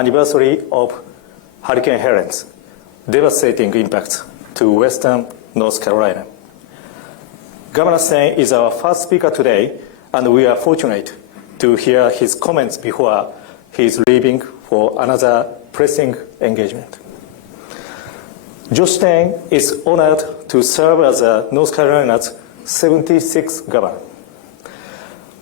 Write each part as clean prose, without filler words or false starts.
anniversary of Hurricane Helen's devastating impact to western North Carolina. Governor Stein is our first speaker today, and we are fortunate to hear his comments before he is leaving for another pressing engagement. Josh Stein is honored to serve as North Carolina's 76th governor.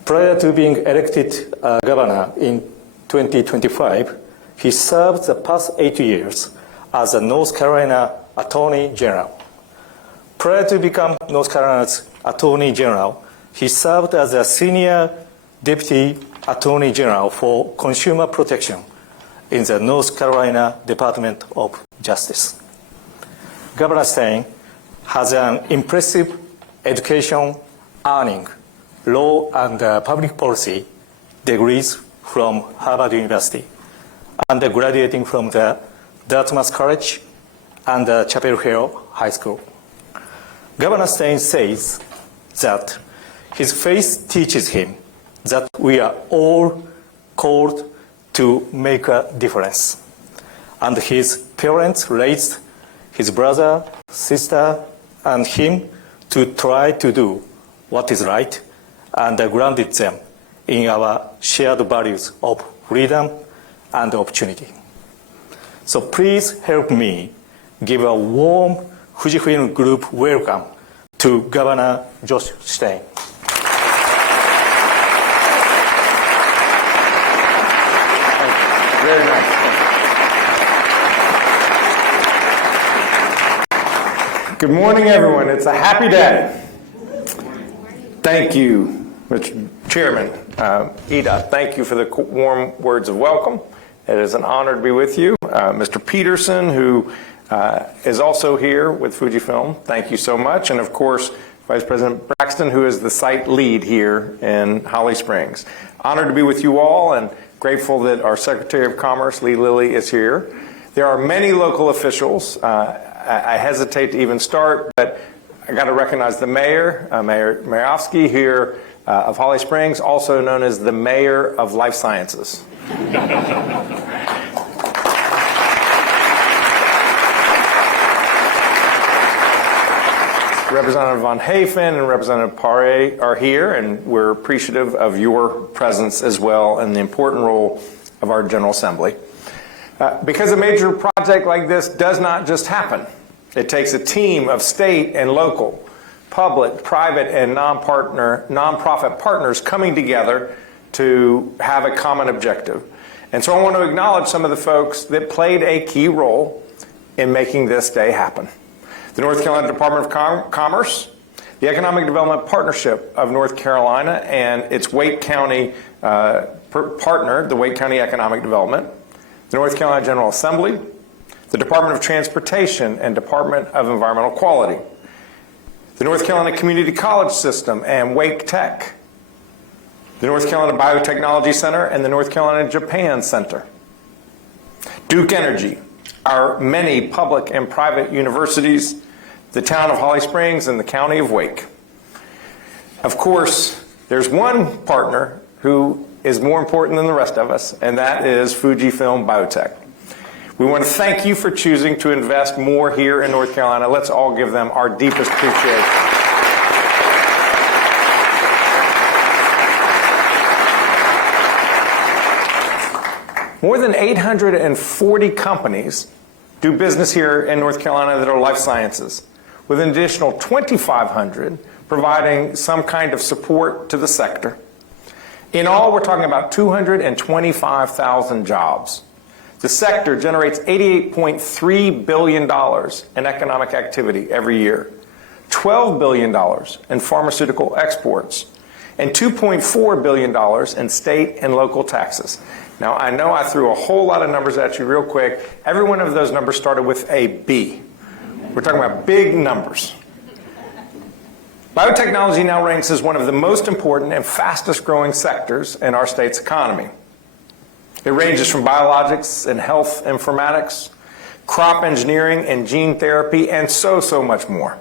Prior to being elected governor in 2025, he served the past 8 years as a North Carolina Attorney General. Prior to becoming North Carolina's Attorney General, he served as a Senior Deputy Attorney General for Consumer Protection in the North Carolina Department of Justice. Governor Stein has an impressive education, earning law and public policy degrees from Harvard University and graduating from the Dartmouth College and Chapel Hill High School. Governor Stein says that his faith teaches him that we are all called to make a difference. And his parents raised his brother, sister, and him to try to do what is right and grounded them in our shared values of freedom and opportunity. So please help me give a warm Fujifilm Group welcome to Governor Josh Stein. Very nice. Good morning, everyone. It's a happy day. Thank you, Mr. Chairman. Ida, thank you for the warm words of welcome. It is an honor to be with you. Mr. Peterson, who is also here with Fujifilm, thank you so much. And of course, Vice President Braxton, who is the site lead here in Holly Springs. Honored to be with you all and grateful that our Secretary of Commerce, Lee Lilly, is here. There are many local officials. I hesitate to even start, but I got to recognize the mayor, Mayor Mayofsky here of Holly Springs, also known as the Mayor of Life Sciences. Representative Von Hafen and Representative Paré are here, and we're appreciative of your presence as well and the important role of our General Assembly. Because a major project like this does not just happen. It takes a team of state and local, public, private, and nonprofit partners coming together to have a common objective. And so I want to acknowledge some of the folks that played a key role in making this day happen. The North Carolina Department of Commerce, the Economic Development Partnership of North Carolina and its Wake County partner, the Wake County Economic Development, the North Carolina General Assembly, the Department of Transportation and Department of Environmental Quality, the North Carolina Community College System and Wake Tech, the North Carolina Biotechnology Center and the North Carolina Japan Center, Duke Energy, our many public and private universities, the town of Holly Springs, and the county of Wake. Of course, there's one partner who is more important than the rest of us, and that is Fujifilm Biotech. We want to thank you for choosing to invest more here in North Carolina. Let's all give them our deepest appreciation. More than 840 companies do business here in North Carolina that are life sciences, with an additional 2,500 providing some kind of support to the sector. In all, we're talking about 225,000 jobs. The sector generates $88.3 billion in economic activity every year, $12 billion in pharmaceutical exports, and $2.4 billion in state and local taxes. Now, I know I threw a whole lot of numbers at you real quick. Every one of those numbers started with a B. We're talking about big numbers. Biotechnology now ranks as one of the most important and fastest growing sectors in our state's economy. It ranges from biologics and health informatics, crop engineering and gene therapy, and so much more.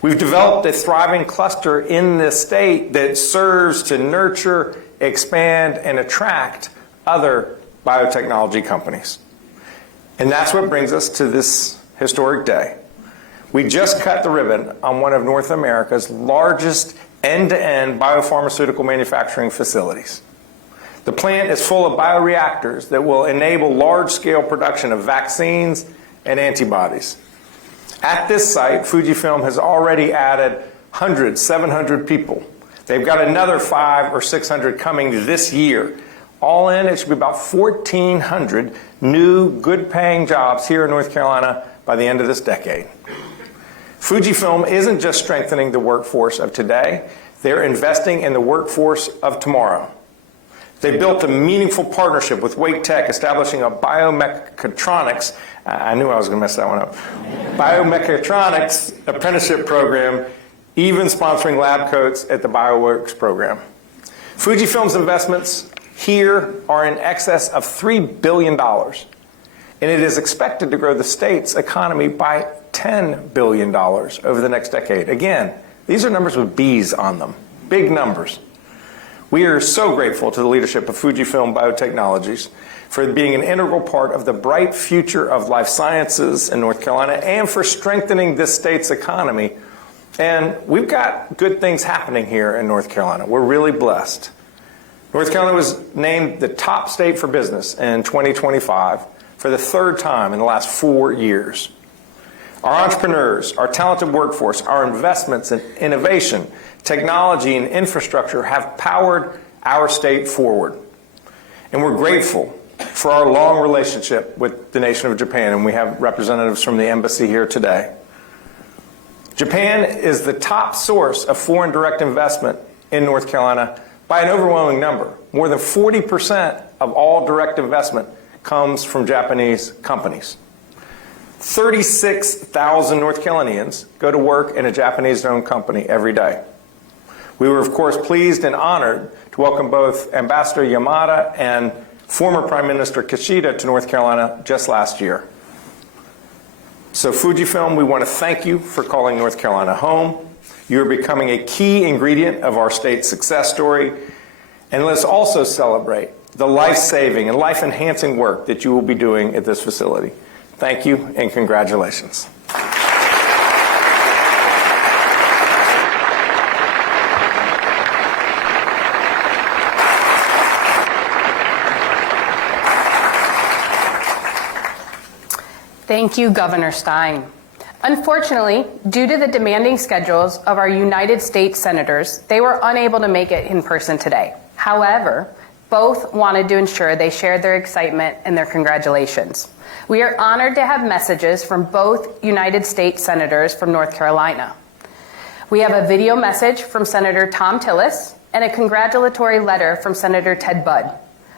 We've developed a thriving cluster in this state that serves to nurture, expand, and attract other biotechnology companies. And that's what brings us to this historic day. We just cut the ribbon on one of North America's largest end-to-end biopharmaceutical manufacturing facilities. The plant is full of bioreactors that will enable large-scale production of vaccines and antibodies. At this site, Fujifilm has already added hundreds, 700 people. They've got another 500 or 600 coming this year. All in, it should be about 1,400 new, good-paying jobs here in North Carolina by the end of this decade. Fujifilm isn't just strengthening the workforce of today, they're investing in the workforce of tomorrow. They built a meaningful partnership with Wake Tech, establishing a biomechatronics, I knew I was going to mess that one up, biomechatronics apprenticeship program, even sponsoring lab coats at the BioWorks program. Fujifilm's investments here are in excess of $3 billion, and it is expected to grow the state's economy by $10 billion over the next decade. Again, these are numbers with B's on them, big numbers. We are so grateful to the leadership of Fujifilm Biotechnologies for being an integral part of the bright future of life sciences in North Carolina and for strengthening this state's economy. And we've got good things happening here in North Carolina. We're really blessed. North Carolina was named the top state for business in 2025 for the third time in the last 4 years. Our entrepreneurs, our talented workforce, our investments in innovation, technology, and infrastructure have powered our state forward. And we're grateful for our long relationship with the nation of Japan, and we have representatives from the embassy here today. Japan is the top source of foreign direct investment in North Carolina by an overwhelming number. More than 40% of all direct investment comes from Japanese companies. 36,000 North Carolinians go to work in a Japanese-owned company every day. We were, of course, pleased and honored to welcome both Ambassador Yamada and former Prime Minister Kishida to North Carolina just last year. So Fujifilm, we want to thank you for calling North Carolina home. You're becoming a key ingredient of our state's success story. And let's also celebrate the life-saving and life-enhancing work that you will be doing at this facility. Thank you and congratulations. Thank you, Governor Stein. Unfortunately, due to the demanding schedules of our United States senators, they were unable to make it in person today. However, both wanted to ensure they shared their excitement and their congratulations. We are honored to have messages from both United States senators from North Carolina. We have a video message from Senator Tom Tillis and a congratulatory letter from Senator Ted Budd.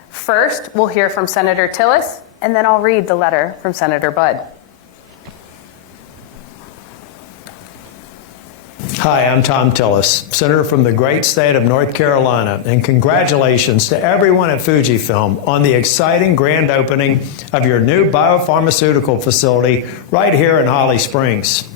First, we'll hear from Senator Tillis, and then I'll read the letter from Senator Budd. Hi, I'm Tom Tillis, Senator from the great state of North Carolina, and congratulations to everyone at Fujifilm on the exciting grand opening of your new biopharmaceutical facility right here in Holly Springs.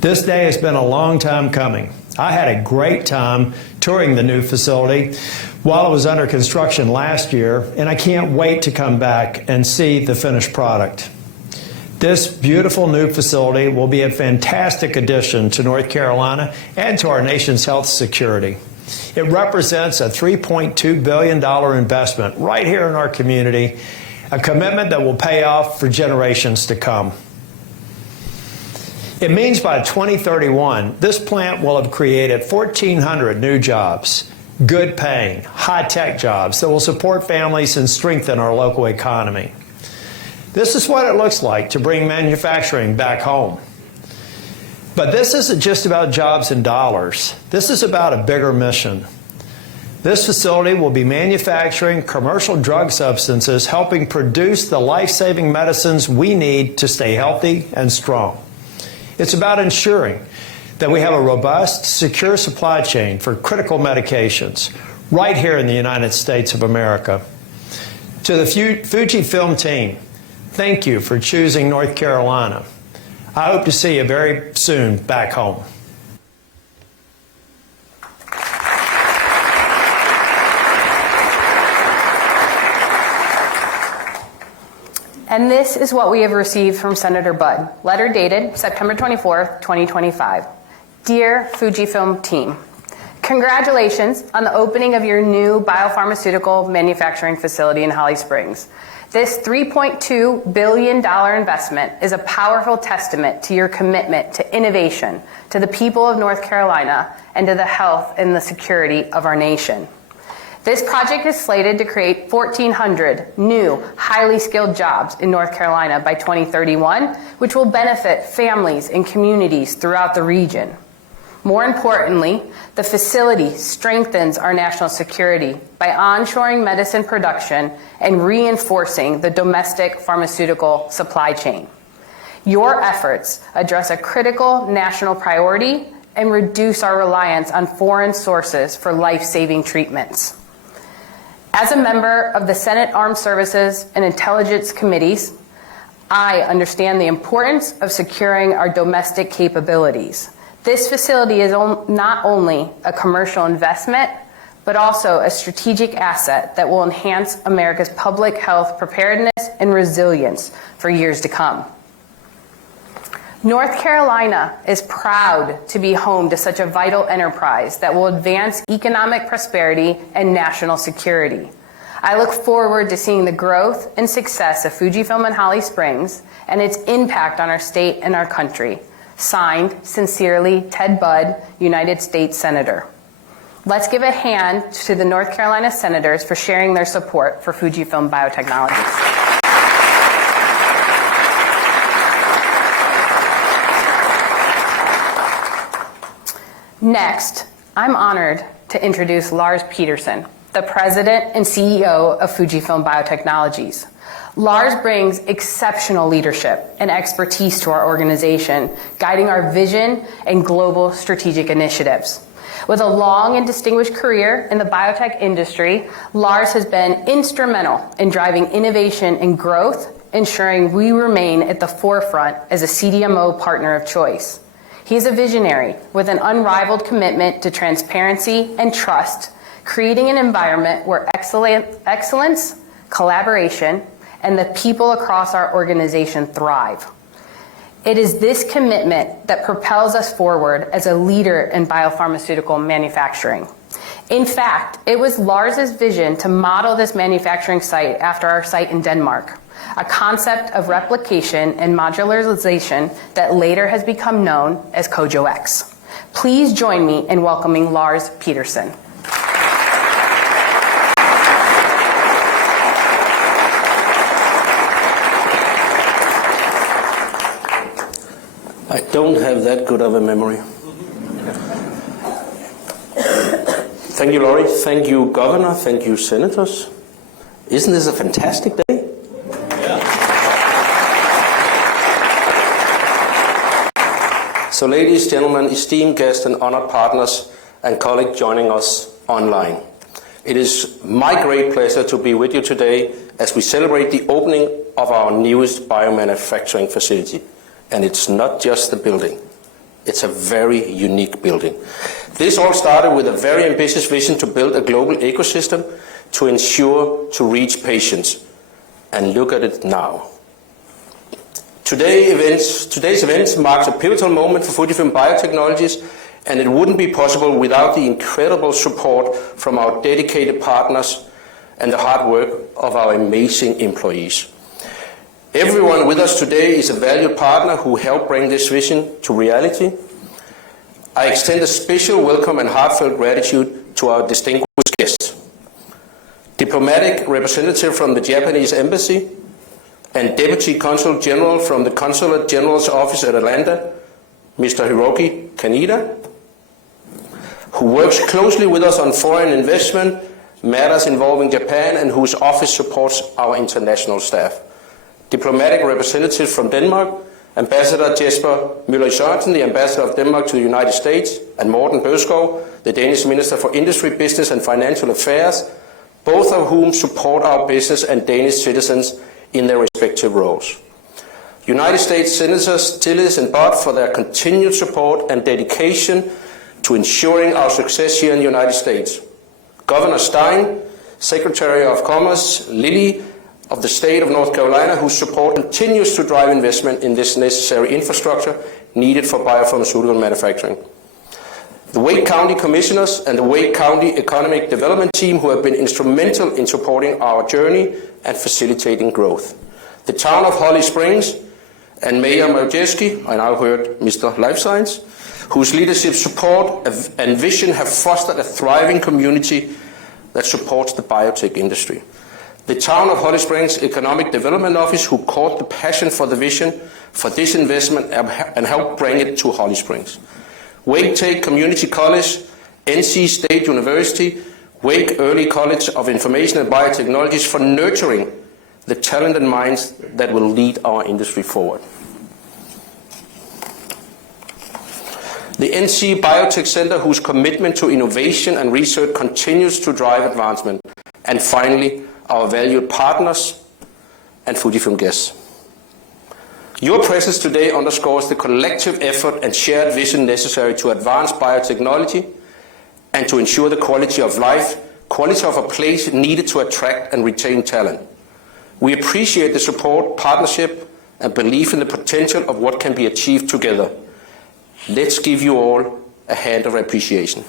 This day has been a long time coming. I had a great time touring the new facility while it was under construction last year, and I can't wait to come back and see the finished product. This beautiful new facility will be a fantastic addition to North Carolina and to our nation's health security. It represents a $3.2 billion investment right here in our community, a commitment that will pay off for generations to come. It means by 2031, this plant will have created 1,400 new jobs, good paying, high-tech jobs that will support families and strengthen our local economy. This is what it looks like to bring manufacturing back home. But this isn't just about jobs and dollars. This is about a bigger mission. This facility will be manufacturing commercial drug substances, helping produce the life-saving medicines we need to stay healthy and strong. It's about ensuring that we have a robust, secure supply chain for critical medications right here in the United States of America. To the Fujifilm team, thank you for choosing North Carolina. I hope to see you very soon back home. And this is what we have received from Senator Budd. Letter dated September 24th, 2025. Dear Fujifilm team, congratulations on the opening of your new biopharmaceutical manufacturing facility in Holly Springs. This $3.2 billion investment is a powerful testament to your commitment to innovation, to the people of North Carolina, and to the health and the security of our nation. This project is slated to create 1,400 new, highly skilled jobs in North Carolina by 2031, which will benefit families and communities throughout the region. More importantly, the facility strengthens our national security by onshoring medicine production and reinforcing the domestic pharmaceutical supply chain. Your efforts address a critical national priority and reduce our reliance on foreign sources for life-saving treatments. As a member of the Senate Armed Services and Intelligence Committees, I understand the importance of securing our domestic capabilities. This facility is not only a commercial investment, but also a strategic asset that will enhance America's public health preparedness and resilience for years to come. North Carolina is proud to be home to such a vital enterprise that will advance economic prosperity and national security. I look forward to seeing the growth and success of Fujifilm in Holly Springs and its impact on our state and our country. Signed, sincerely, Ted Budd, United States Senator. Let's give a hand to the North Carolina Senators for sharing their support for Fujifilm Biotechnologies. Next, I'm honored to introduce Lars Peterson, the President and CEO of Fujifilm Biotechnologies. Lars brings exceptional leadership and expertise to our organization, guiding our vision and global strategic initiatives. With a long and distinguished career in the biotech industry, Lars has been instrumental in driving innovation and growth, ensuring we remain at the forefront as a CDMO partner of choice. He is a visionary with an unrivaled commitment to transparency and trust, creating an environment where excellence, collaboration, and the people across our organization thrive. It is this commitment that propels us forward as a leader in biopharmaceutical manufacturing. In fact, it was Lars's vision to model this manufacturing site after our site in Denmark, a concept of replication and modularization that later has become known as Kojo-X. Please join me in welcoming Lars Peterson. I don't have that good of a memory. Thank you, Laurie. Thank you, Governor. Thank you, Senators. Isn't this a fantastic day? So ladies, gentlemen, esteemed guests and honored partners and colleagues joining us online. It is my great pleasure to be with you today as we celebrate the opening of our newest biomanufacturing facility. And it's not just the building. It's a very unique building. This all started with a very ambitious vision to build a global ecosystem to ensure to reach patients. And look at it now. Today's event marks a pivotal moment for Fujifilm Biotechnologies, and it wouldn't be possible without the incredible support from our dedicated partners and the hard work of our amazing employees. Everyone with us today is a valued partner who helped bring this vision to reality. I extend a special welcome and heartfelt gratitude to our distinguished guests. Diplomatic representative from the Japanese Embassy and Deputy Consul General from the Consulate General's Office at Atlanta, Mr. Hiroki Kaneda, who works closely with us on foreign investment, matters involving Japan, and whose office supports our international staff. Diplomatic representative from Denmark, Ambassador Jesper Møller-Sørensen, the Ambassador of Denmark to the United States, and Morten Bødskov, the Danish Minister for Industry, Business and Financial Affairs, both of whom support our business and Danish citizens in their respective roles. United States Senators Tillis and Budd for their continued support and dedication to ensuring our success here in the United States. Governor Stein, Secretary of Commerce Lilly, of the state of North Carolina, whose support continues to drive investment in this necessary infrastructure needed for biopharmaceutical manufacturing. The Wake County Commissioners and the Wake County Economic Development Team, who have been instrumental in supporting our journey and facilitating growth. The town of Holly Springs and Mayor Majeski, I now heard Mr. Life Science, whose leadership, support, and vision have fostered a thriving community that supports the biotech industry. The town of Holly Springs Economic Development Office, who caught the passion for the vision for this investment and helped bring it to Holly Springs. Wake Tech Community College, NC State University, Wake Early College of Information and Biotechnologies for nurturing the talented minds that will lead our industry forward. The NC Biotech Center, whose commitment to innovation and research continues to drive advancement. And finally, our valued partners and Fujifilm guests. Your presence today underscores the collective effort and shared vision necessary to advance biotechnology and to ensure the quality of life, quality of a place needed to attract and retain talent. We appreciate the support, partnership, and belief in the potential of what can be achieved together. Let's give you all a hand of appreciation.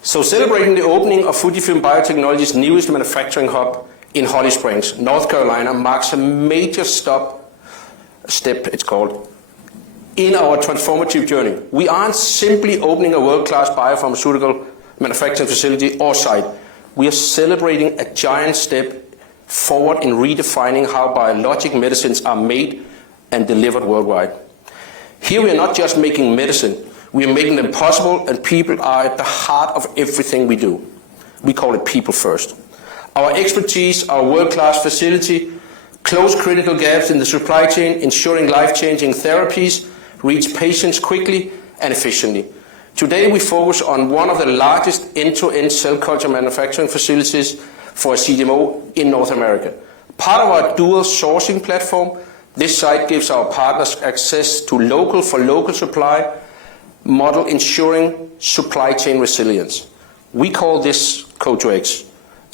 So, celebrating the opening of Fujifilm Biotechnologies' newest manufacturing hub in Holly Springs, North Carolina, marks a major step, it's called, in our transformative journey. We aren't simply opening a world-class biopharmaceutical manufacturing facility or site. We are celebrating a giant step forward in redefining how biologic medicines are made and delivered worldwide. Here we are not just making medicine, we are making them possible, and people are at the heart of everything we do. We call it people first. Our expertise, our world-class facility, close critical gaps in the supply chain, ensuring life-changing therapies reach patients quickly and efficiently. Today we focus on one of the largest end-to-end cell culture manufacturing facilities for a CDMO in North America. Part of our dual sourcing platform, this site gives our partners access to local for local supply model, ensuring supply chain resilience. We call this Co2X.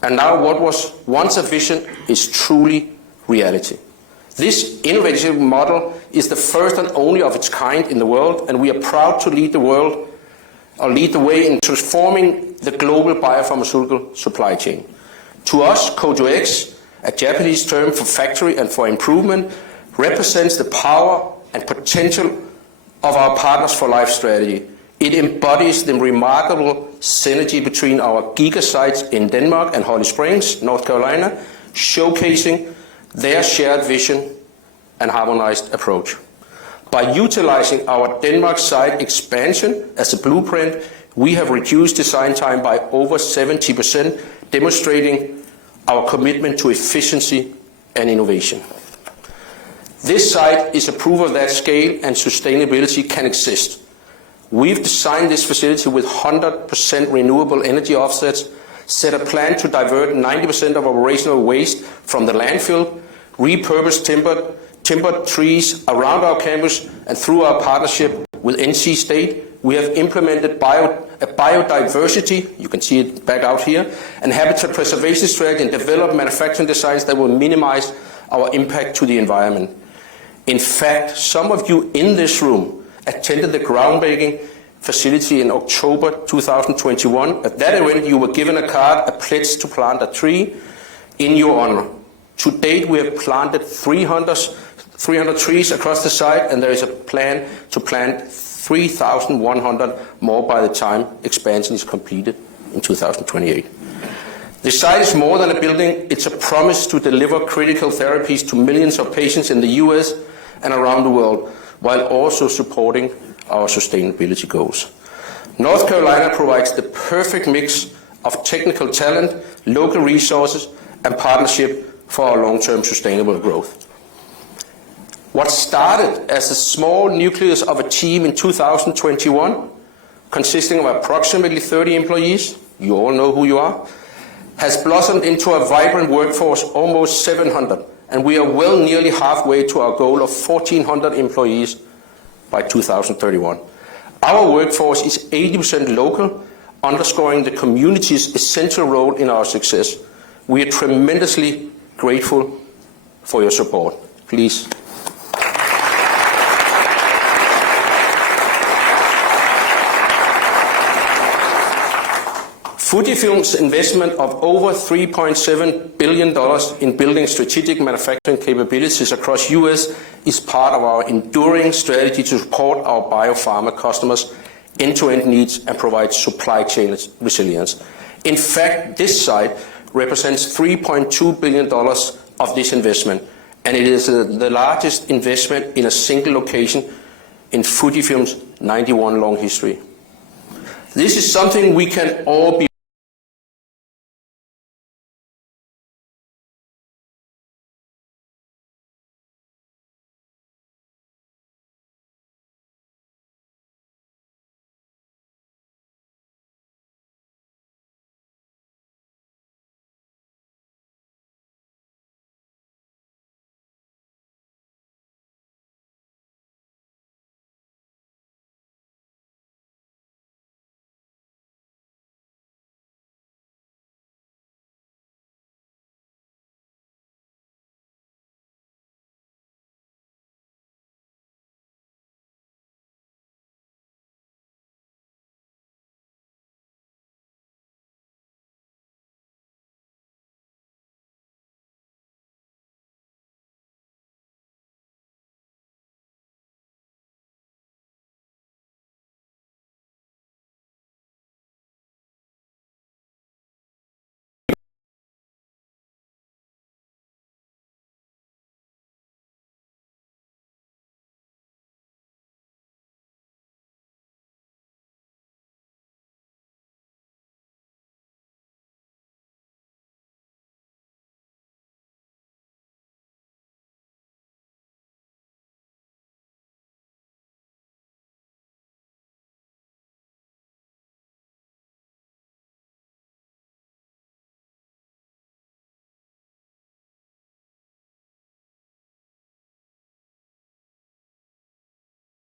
And now what was once a vision is truly reality. This innovative model is the first and only of its kind in the world, and we are proud to lead the way in transforming the global biopharmaceutical supply chain. To us, Co2X, a Japanese term for factory and for improvement, represents the power and potential of our Partners for Life strategy. It embodies the remarkable synergy between our giga sites in Denmark and Holly Springs, North Carolina, showcasing their shared vision and harmonized approach. By utilizing our Denmark site expansion as a blueprint, we have reduced design time by over 70%, demonstrating our commitment to efficiency and innovation. This site is a proof of that scale and sustainability can exist. We've designed this facility with 100% renewable energy offsets, set a plan to divert 90% of operational waste from the landfill, repurpose timbered trees around our campus, and through our partnership with NC State, we have implemented a biodiversity, you can see it back out here, and habitat preservation strategy and developed manufacturing designs that will minimize our impact to the environment. In fact, some of you in this room attended the groundbreaking facility in October 2021. At that event, you were given a card, a pledge to plant a tree in your honor. To date, we have planted 300 trees across the site, and there is a plan to plant 3,100 more by the time expansion is completed in 2028. The site is more than a building, it's a promise to deliver critical therapies to millions of patients in the US and around the world, while also supporting our sustainability goals. North Carolina provides the perfect mix of technical talent, local resources, and partnership for our long-term sustainable growth. What started as a small nucleus of a team in 2021, consisting of approximately 30 employees, you all know who you are, has blossomed into a vibrant workforce, almost 700, and we are well nearly halfway to our goal of 1,400 employees by 2031. Our workforce is 80% local, underscoring the community's essential role in our success. We are tremendously grateful for your support. Please. Fujifilm's investment of over $3.7 billion in building strategic manufacturing capabilities across US is part of our enduring strategy to support our biopharma customers' end-to-end needs and provide supply chain resilience. In fact, this site represents $3.2 billion of this investment, and it is the largest investment in a single location in Fujifilm's 91-long history. This is something we can all be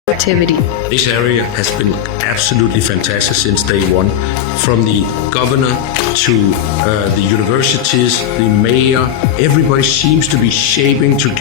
activity. This area has been absolutely fantastic since day one. From the governor to the universities, the mayor, everybody seems to be shaping together